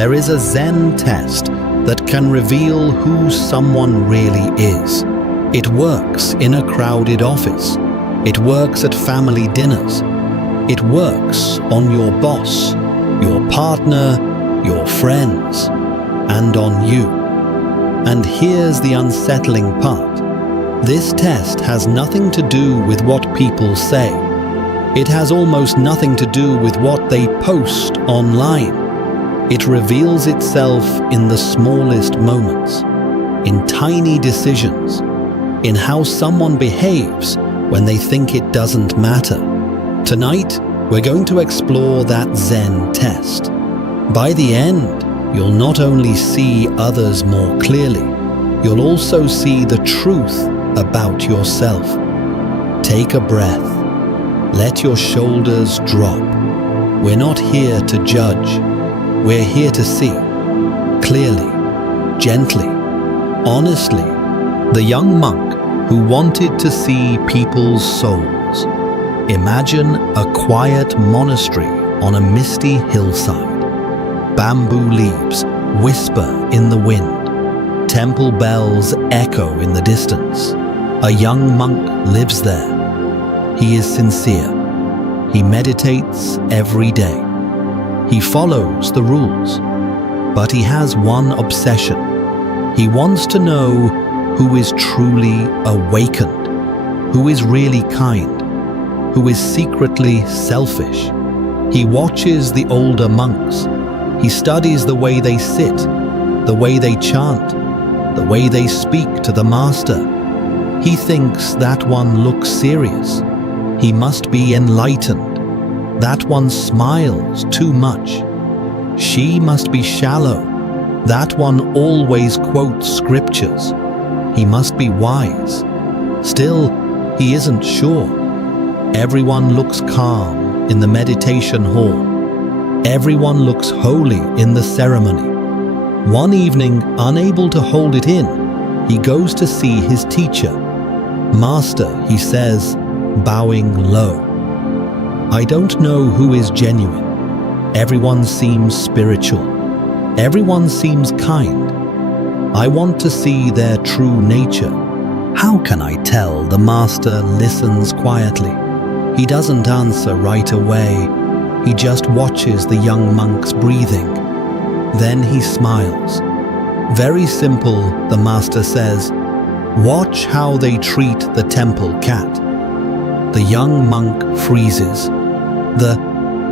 There is a Zen test that can reveal who someone really is. It works in a crowded office. It works at family dinners. It works on your boss, your partner, your friends, and on you. And here's the unsettling part. This test has nothing to do with what people say. It has almost nothing to do with what they post online. It reveals itself in the smallest moments, in tiny decisions, in how someone behaves when they think it doesn't matter. Tonight, we're going to explore that Zen test. By the end, you'll not only see others more clearly, you'll also see the truth about yourself. Take a breath. Let your shoulders drop. We're not here to judge. We're here to see. Clearly, gently, honestly. The young monk who wanted to see people's souls. Imagine a quiet monastery on a misty hillside. Bamboo leaves whisper in the wind. Temple bells echo in the distance. A young monk lives there. He is sincere. He meditates every day. He follows the rules. But he has one obsession. He wants to know who is truly awakened, who is really kind, who is secretly selfish. He watches the older monks. He studies the way they sit, the way they chant, the way they speak to the master. He thinks that one looks serious. He must be enlightened. That one smiles too much. She must be shallow. That one always quotes scriptures. He must be wise. Still, he isn't sure. Everyone looks calm in the meditation hall. Everyone looks holy in the ceremony. One evening, unable to hold it in, he goes to see his teacher. "Master," he says, bowing low. "I don't know who is genuine. Everyone seems spiritual. Everyone seems kind. I want to see their true nature. How can I tell?" The master listens quietly. He doesn't answer right away. He just watches the young monk's breathing. Then he smiles. "Very simple," the master says. "Watch how they treat the temple cat." The young monk freezes. "The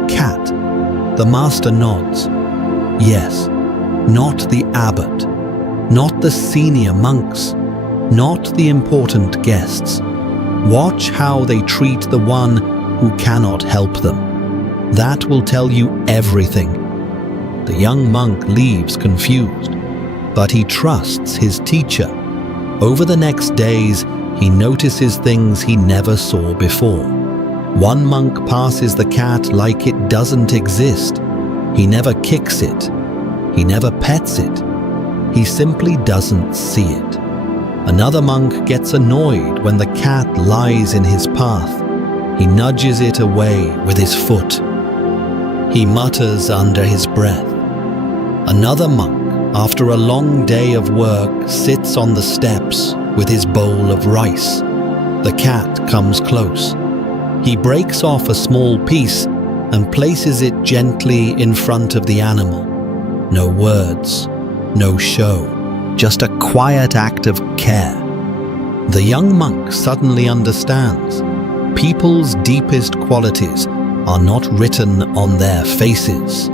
cat?" The master nods. "Yes, not the abbot, not the senior monks, not the important guests. Watch how they treat the one who cannot help them. That will tell you everything." The young monk leaves confused, but he trusts his teacher. Over the next days, he notices things he never saw before. One monk passes the cat like it doesn't exist. He never kicks it. He never pets it. He simply doesn't see it. Another monk gets annoyed when the cat lies in his path. He nudges it away with his foot. He mutters under his breath. Another monk, after a long day of work, sits on the steps with his bowl of rice. The cat comes close. He breaks off a small piece and places it gently in front of the animal. No words, no show, just a quiet act of care. The young monk suddenly understands. People's deepest qualities are not written on their faces.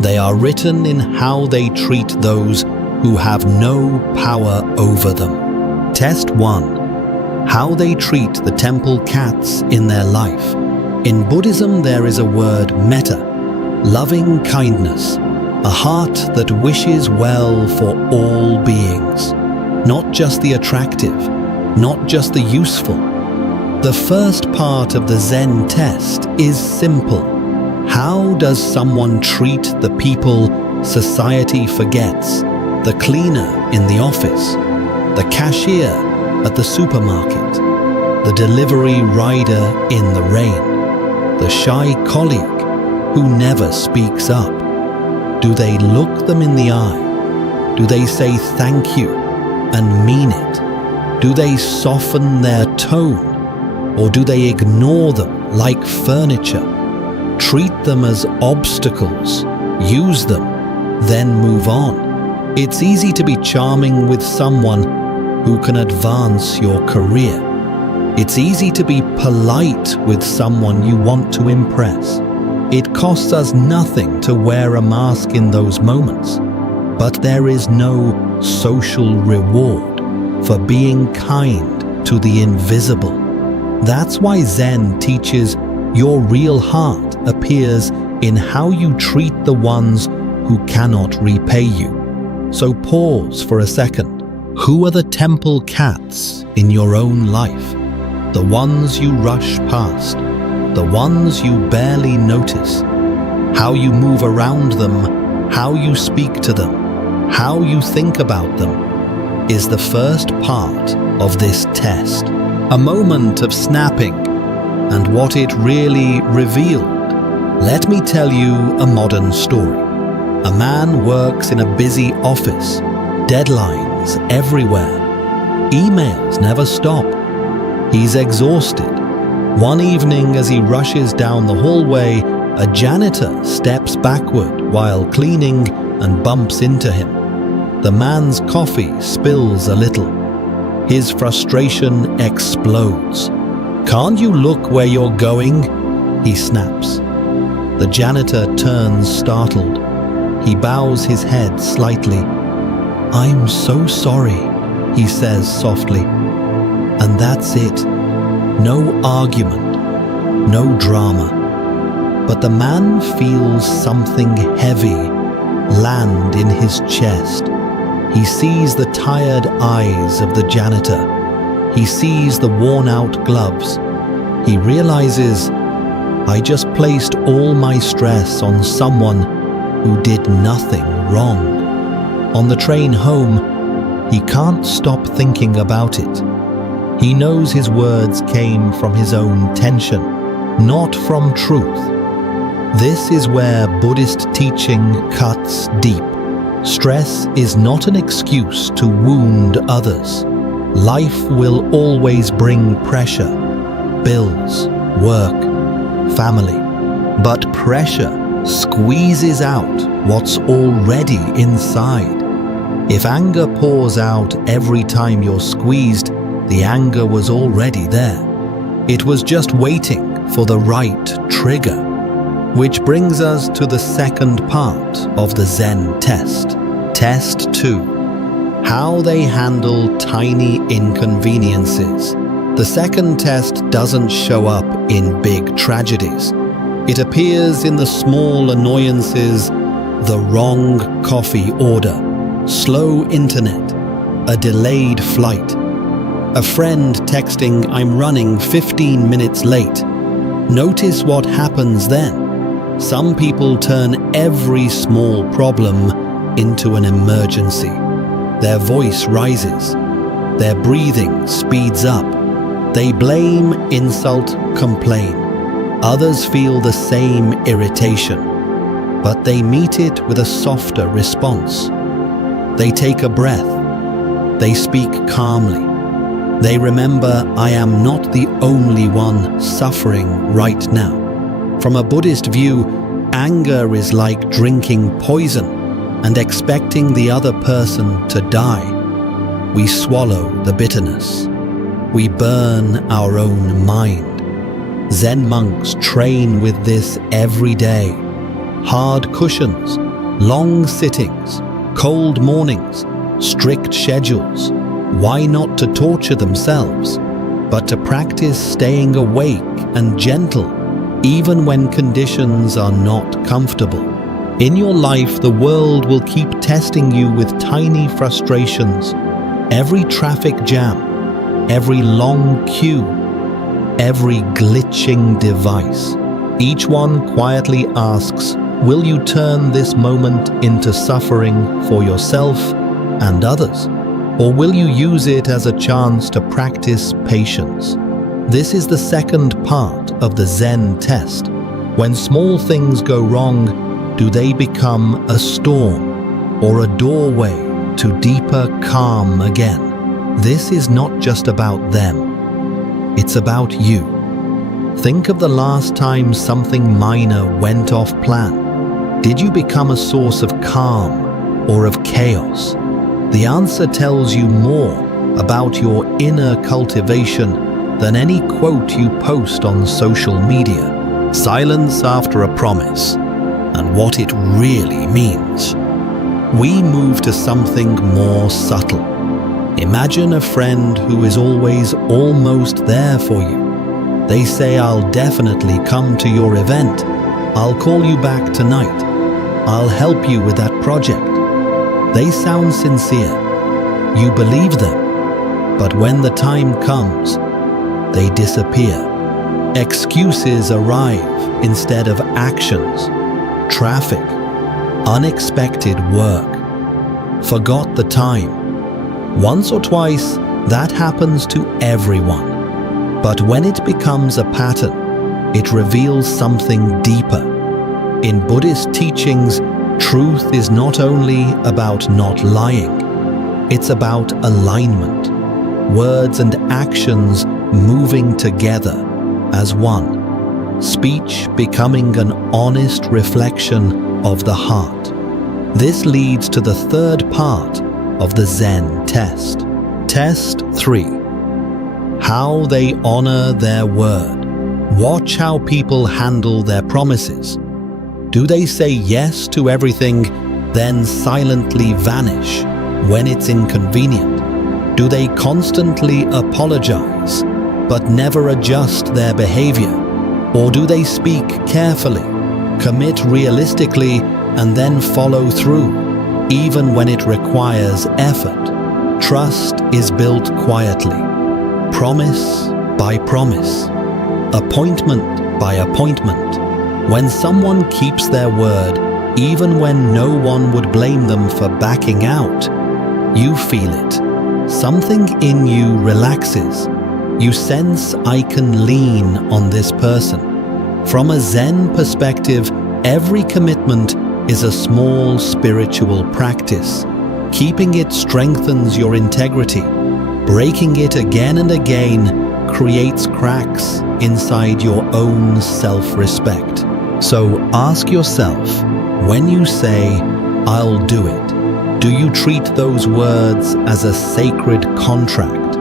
They are written in how they treat those who have no power over them. Test 1. How they treat the temple cats in their life. In Buddhism, there is a word metta, loving kindness, a heart that wishes well for all beings, not just the attractive, not just the useful. The first part of the Zen test is simple. How does someone treat the people society forgets? The cleaner in the office, the cashier at the supermarket, the delivery rider in the rain, the shy colleague who never speaks up. Do they look them in the eye? Do they say thank you and mean it? Do they soften their tone? Or do they ignore them like furniture? Treat them as obstacles, use them, then move on. It's easy to be charming with someone who can advance your career. It's easy to be polite with someone you want to impress. It costs us nothing to wear a mask in those moments, but there is no social reward for being kind to the invisible. That's why Zen teaches your real heart appears in how you treat the ones who cannot repay you. So pause for a second. Who are the temple cats in your own life? The ones you rush past, the ones you barely notice. How you move around them, how you speak to them, how you think about them is the first part of this test. A moment of snapping and what it really revealed. Let me tell you a modern story. A man works in a busy office, deadlines everywhere, emails never stop. He's exhausted. One evening as he rushes down the hallway, a janitor steps backward while cleaning and bumps into him. The man's coffee spills a little. His frustration explodes. "Can't you look where you're going?" he snaps. The janitor turns startled. He bows his head slightly. "I'm so sorry," he says softly. And that's it. No argument, no drama. But the man feels something heavy land in his chest. He sees the tired eyes of the janitor. He sees the worn-out gloves. He realizes, I just placed all my stress on someone who did nothing wrong. On the train home, he can't stop thinking about it. He knows his words came from his own tension, not from truth. This is where Buddhist teaching cuts deep. Stress is not an excuse to wound others. Life will always bring pressure, bills, work, family. But pressure squeezes out what's already inside. If anger pours out every time you're squeezed, the anger was already there. It was just waiting for the right trigger. Which brings us to the second part of the Zen test. Test 2. How they handle tiny inconveniences. The second test doesn't show up in big tragedies. It appears in the small annoyances, the wrong coffee order, slow internet, a delayed flight, a friend texting, "I'm running 15 minutes late." Notice what happens then. Some people turn every small problem into an emergency. Their voice rises. Their breathing speeds up. They blame, insult, complain. Others feel the same irritation, but they meet it with a softer response. They take a breath. They speak calmly. They remember, I am not the only one suffering right now. From a Buddhist view, anger is like drinking poison and expecting the other person to die. We swallow the bitterness. We burn our own mind. Zen monks train with this every day. Hard cushions, long sittings, cold mornings, strict schedules. Why not to torture themselves, but to practice staying awake and gentle, even when conditions are not comfortable. In your life, the world will keep testing you with tiny frustrations. Every traffic jam, every long queue, every glitching device. Each one quietly asks, will you turn this moment into suffering for yourself and others? Or will you use it as a chance to practice patience? This is the second part of the Zen test. When small things go wrong, do they become a storm or a doorway to deeper calm again? This is not just about them. It's about you. Think of the last time something minor went off plan. Did you become a source of calm or of chaos? The answer tells you more about your inner cultivation than any quote you post on social media. Silence after a promise, and what it really means. We move to something more subtle. Imagine a friend who is always almost there for you. They say, "I'll definitely come to your event. I'll call you back tonight. I'll help you with that project." They sound sincere. You believe them. But when the time comes, they disappear. Excuses arrive instead of actions. Traffic, unexpected work, forgot the time. Once or twice, that happens to everyone. But when it becomes a pattern, it reveals something deeper. In Buddhist teachings, truth is not only about not lying, it's about alignment. Words and actions moving together as one. Speech becoming an honest reflection of the heart. This leads to the third part of the Zen test. Test 3. How they honor their word. Watch how people handle their promises. Do they say yes to everything, then silently vanish when it's inconvenient? Do they constantly apologize, but never adjust their behavior? Or do they speak carefully, commit realistically, and then follow through, even when it requires effort? Trust is built quietly, promise by promise, appointment by appointment. When someone keeps their word, even when no one would blame them for backing out, you feel it. Something in you relaxes. You sense, "I can lean on this person." From a Zen perspective, every commitment is a small spiritual practice. Keeping it strengthens your integrity. Breaking it again and again creates cracks inside your own self-respect. So ask yourself, when you say, "I'll do it," do you treat those words as a sacred contract,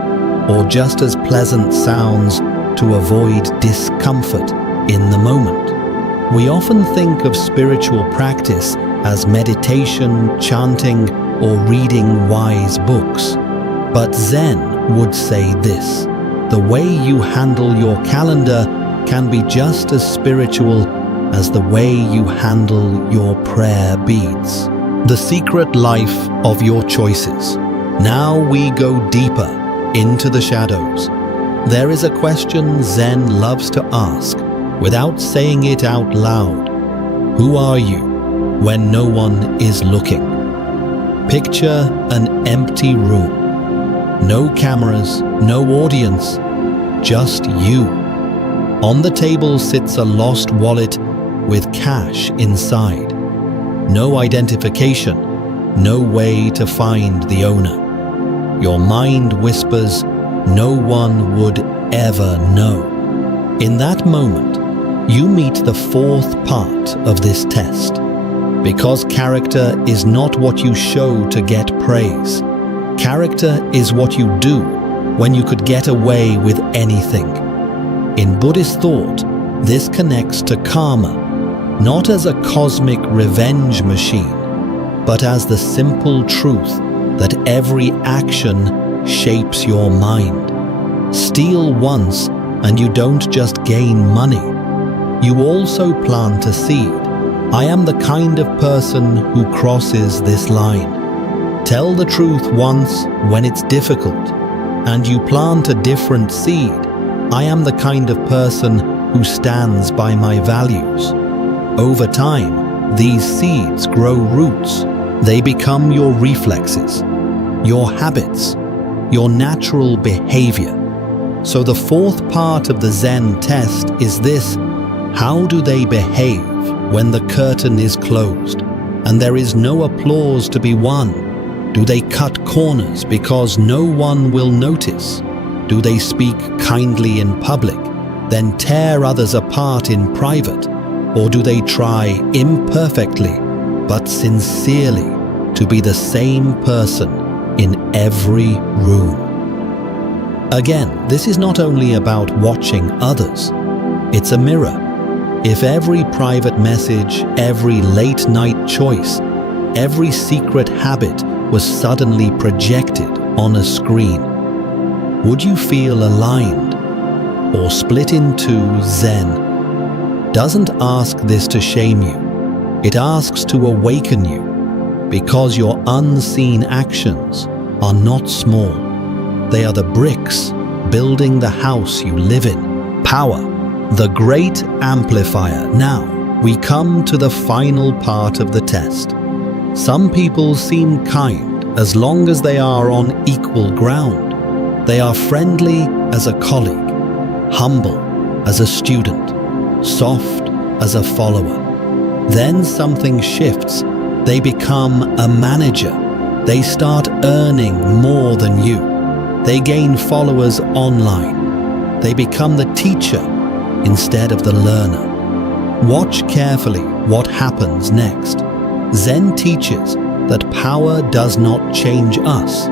or just as pleasant sounds to avoid discomfort in the moment? We often think of spiritual practice as meditation, chanting, or reading wise books. But Zen would say this: the way you handle your calendar can be just as spiritual as the way you handle your prayer beads. The secret life of your choices. Now we go deeper into the shadows. There is a question Zen loves to ask without saying it out loud. Who are you when no one is looking? Picture an empty room. No cameras, no audience, just you. On the table sits a lost wallet with cash inside. No identification, no way to find the owner. Your mind whispers, "No one would ever know." In that moment, you meet the fourth part of this test. Because character is not what you show to get praise. Character is what you do when you could get away with anything. In Buddhist thought, this connects to karma, not as a cosmic revenge machine, but as the simple truth that every action shapes your mind. Steal once and you don't just gain money. You also plant a seed. I am the kind of person who crosses this line. Tell the truth once when it's difficult, and you plant a different seed. I am the kind of person who stands by my values. Over time, these seeds grow roots. They become your reflexes, your habits, your natural behavior. So the fourth part of the Zen test is this: how do they behave? when the curtain is closed and there is no applause to be won? Do they cut corners because no one will notice? Do they speak kindly in public, then tear others apart in private? Or do they try imperfectly but sincerely to be the same person in every room? Again, this is not only about watching others, it's a mirror. If every private message, every late-night choice, every secret habit was suddenly projected on a screen, would you feel aligned or split into Zen? Doesn't ask this to shame you. It asks to awaken you, because your unseen actions are not small. They are the bricks building the house you live in. Power, the great amplifier. Now, we come to the final part of the test. Some people seem kind as long as they are on equal ground. They are friendly as a colleague, humble as a student, soft as a follower. Then something shifts. They become a manager. They start earning more than you. They gain followers online. They become the teacher instead of the learner. Watch carefully what happens next. Zen teaches that power does not change us.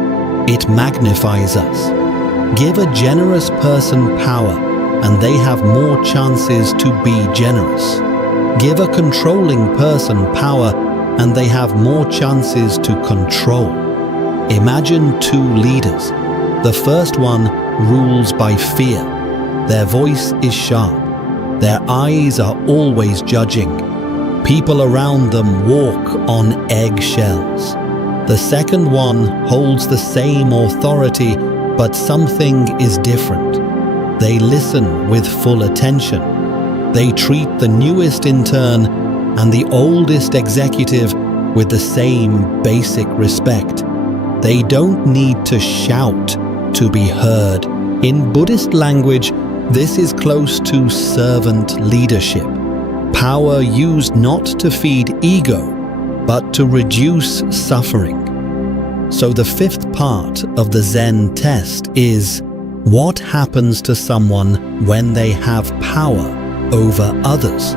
It magnifies us. Give a generous person power, and they have more chances to be generous. Give a controlling person power, and they have more chances to control. Imagine two leaders. The first one rules by fear. Their voice is sharp. Their eyes are always judging. People around them walk on eggshells. The second one holds the same authority, but something is different. They listen with full attention. They treat the newest intern and the oldest executive with the same basic respect. They don't need to shout to be heard. In Buddhist language, this is close to servant leadership. Power used not to feed ego, but to reduce suffering. So the fifth part of the Zen test is, what happens to someone when they have power over others?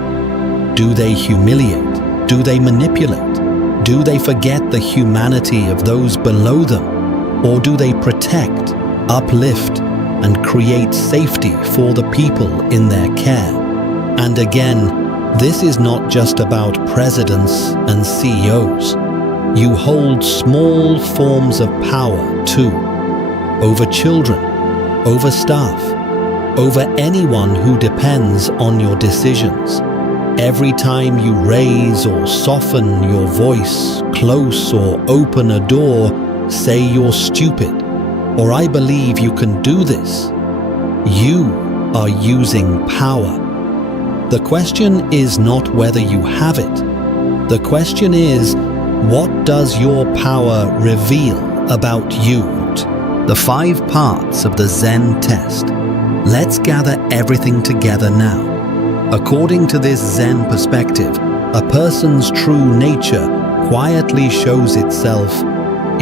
Do they humiliate? Do they manipulate? Do they forget the humanity of those below them? Or do they protect, uplift, and create safety for the people in their care? And again, this is not just about presidents and CEOs. You hold small forms of power too, over children, over staff, over anyone who depends on your decisions. Every time you raise or soften your voice, close or open a door, say you're stupid, or I believe you can do this, you are using power. The question is not whether you have it. The question is, what does your power reveal about you? The 5 parts of the Zen test. Let's gather everything together now. According to this Zen perspective, a person's true nature quietly shows itself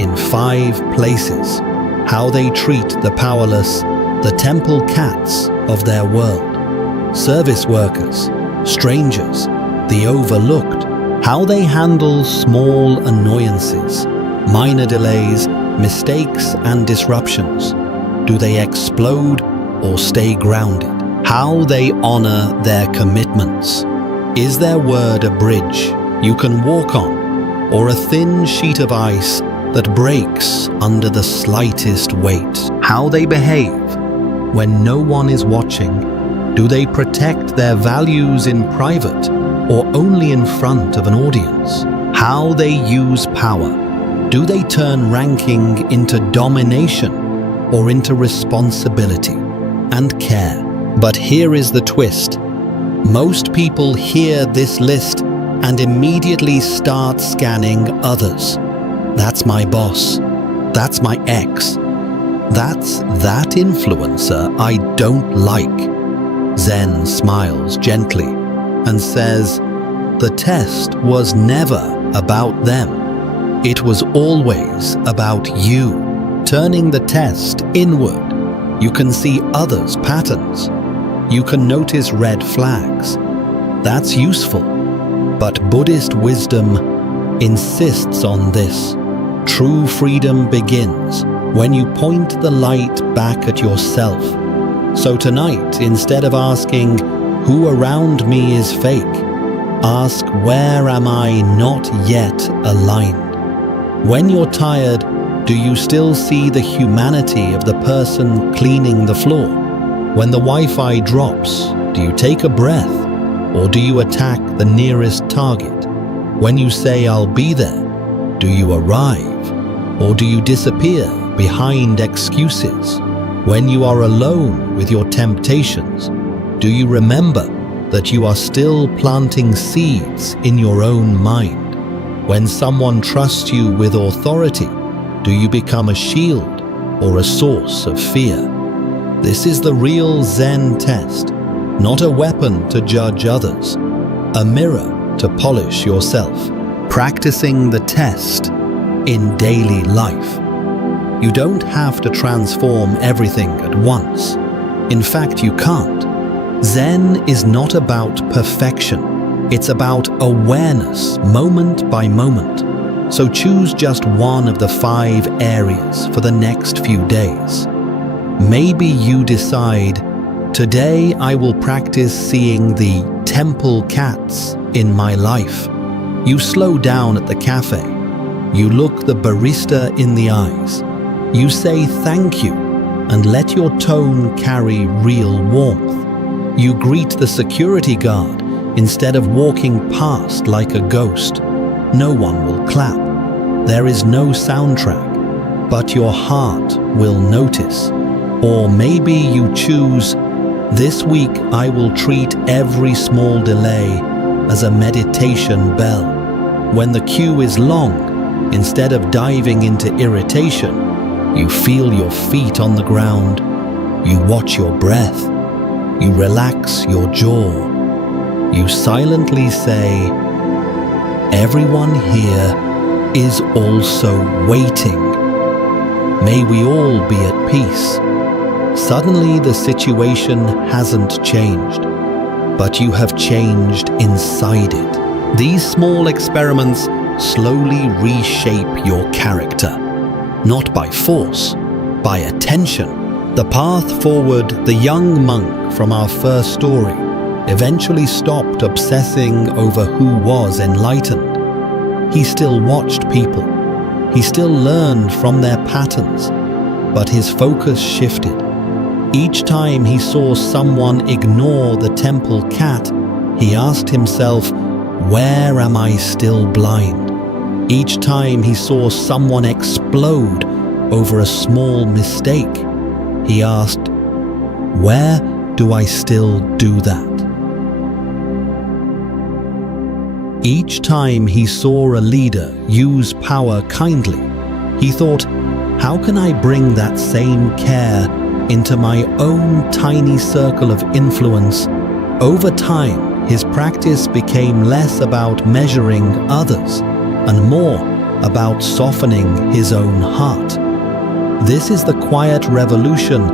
in 5 places. How they treat the powerless, the temple cats of their world, service workers, strangers, the overlooked, how they handle small annoyances, minor delays, mistakes and disruptions. Do they explode or stay grounded? How they honor their commitments. Is their word a bridge you can walk on, or a thin sheet of ice that breaks under the slightest weight? How they behave when no one is watching. Do they protect their values in private or only in front of an audience? How they use power. Do they turn ranking into domination or into responsibility and care? But here is the twist. Most people hear this list and immediately start scanning others. That's my boss. That's my ex. That's that influencer I don't like. Zen smiles gently and says, The test was never about them. It was always about you. Turning the test inward, you can see others' patterns. You can notice red flags. That's useful. But Buddhist wisdom insists on this. True freedom begins when you point the light back at yourself. So tonight, instead of asking, who around me is fake, ask, where am I not yet aligned? When you're tired, do you still see the humanity of the person cleaning the floor? When the Wi-Fi drops, do you take a breath, or do you attack the nearest target? When you say, I'll be there, do you arrive, or do you disappear behind excuses? When you are alone with your temptations, do you remember that you are still planting seeds in your own mind? When someone trusts you with authority, do you become a shield or a source of fear? This is the real Zen test, not a weapon to judge others, a mirror to polish yourself. Practicing the test in daily life. You don't have to transform everything at once. In fact, you can't. Zen is not about perfection. It's about awareness, moment by moment. So choose just one of the 5 areas for the next few days. Maybe you decide, today I will practice seeing the temple cats in my life. You slow down at the cafe. You look the barista in the eyes. You say thank you and let your tone carry real warmth. You greet the security guard instead of walking past like a ghost. No one will clap. There is no soundtrack, but your heart will notice. Or maybe you choose, this week I will treat every small delay as a meditation bell. When the queue is long, instead of diving into irritation, you feel your feet on the ground, you watch your breath, you relax your jaw, you silently say, everyone here is also waiting. May we all be at peace. Suddenly the situation hasn't changed, but you have changed inside it. These small experiments slowly reshape your character. Not by force, by attention. The path forward, the young monk from our first story eventually stopped obsessing over who was enlightened. He still watched people. He still learned from their patterns, but his focus shifted. Each time he saw someone ignore the temple cat, he asked himself, where am I still blind? Each time he saw someone explode over a small mistake, he asked, where do I still do that? Each time he saw a leader use power kindly, he thought, how can I bring that same care into my own tiny circle of influence? Over time, his practice became less about measuring others and more about softening his own heart. This is the quiet revolution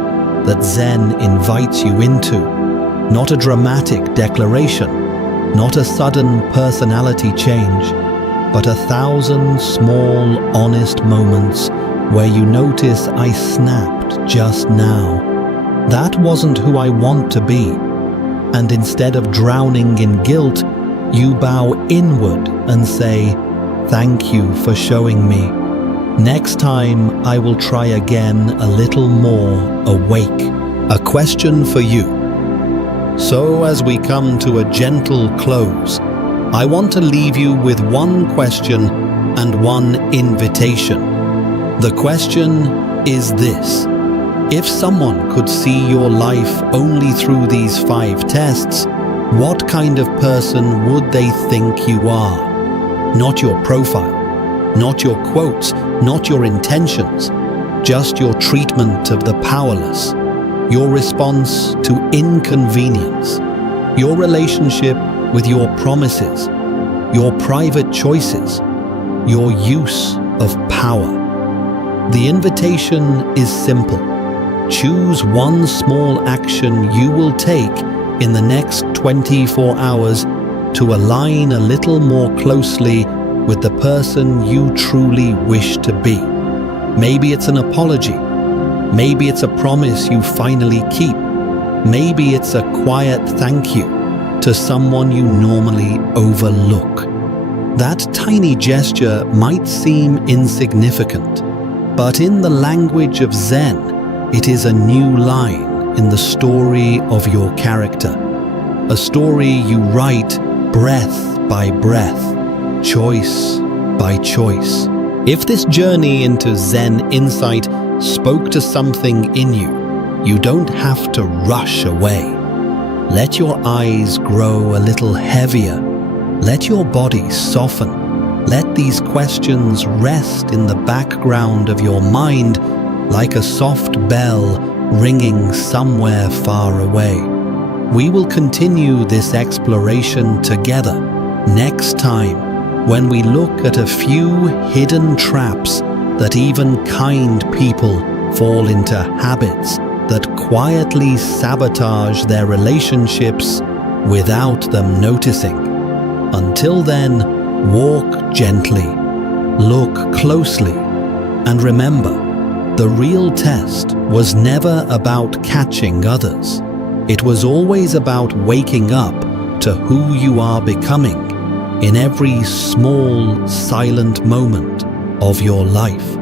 that Zen invites you into. Not a dramatic declaration, not a sudden personality change, but 1,000 small, honest moments where you notice, I snapped just now. That wasn't who I want to be. And instead of drowning in guilt, you bow inward and say, thank you for showing me. Next time, I will try again a little more awake. A question for you. So as we come to a gentle close, I want to leave you with one question and one invitation. The question is this. If someone could see your life only through these 5 tests, what kind of person would they think you are? Not your profile, not your quotes, not your intentions, just your treatment of the powerless, your response to inconvenience, your relationship with your promises, your private choices, your use of power. The invitation is simple. Choose one small action you will take in the next 24 hours to align a little more closely with the person you truly wish to be. Maybe it's an apology. Maybe it's a promise you finally keep. Maybe it's a quiet thank you to someone you normally overlook. That tiny gesture might seem insignificant, but in the language of Zen, it is a new line in the story of your character. A story you write breath by breath, choice by choice. If this journey into Zen insight spoke to something in you, you don't have to rush away. Let your eyes grow a little heavier. Let your body soften. Let these questions rest in the background of your mind like a soft bell ringing somewhere far away. We will continue this exploration together next time when we look at a few hidden traps that even kind people fall into, habits that quietly sabotage their relationships without them noticing. Until then, walk gently, look closely, and remember, the real test was never about catching others. It was always about waking up to who you are becoming in every small, silent moment of your life.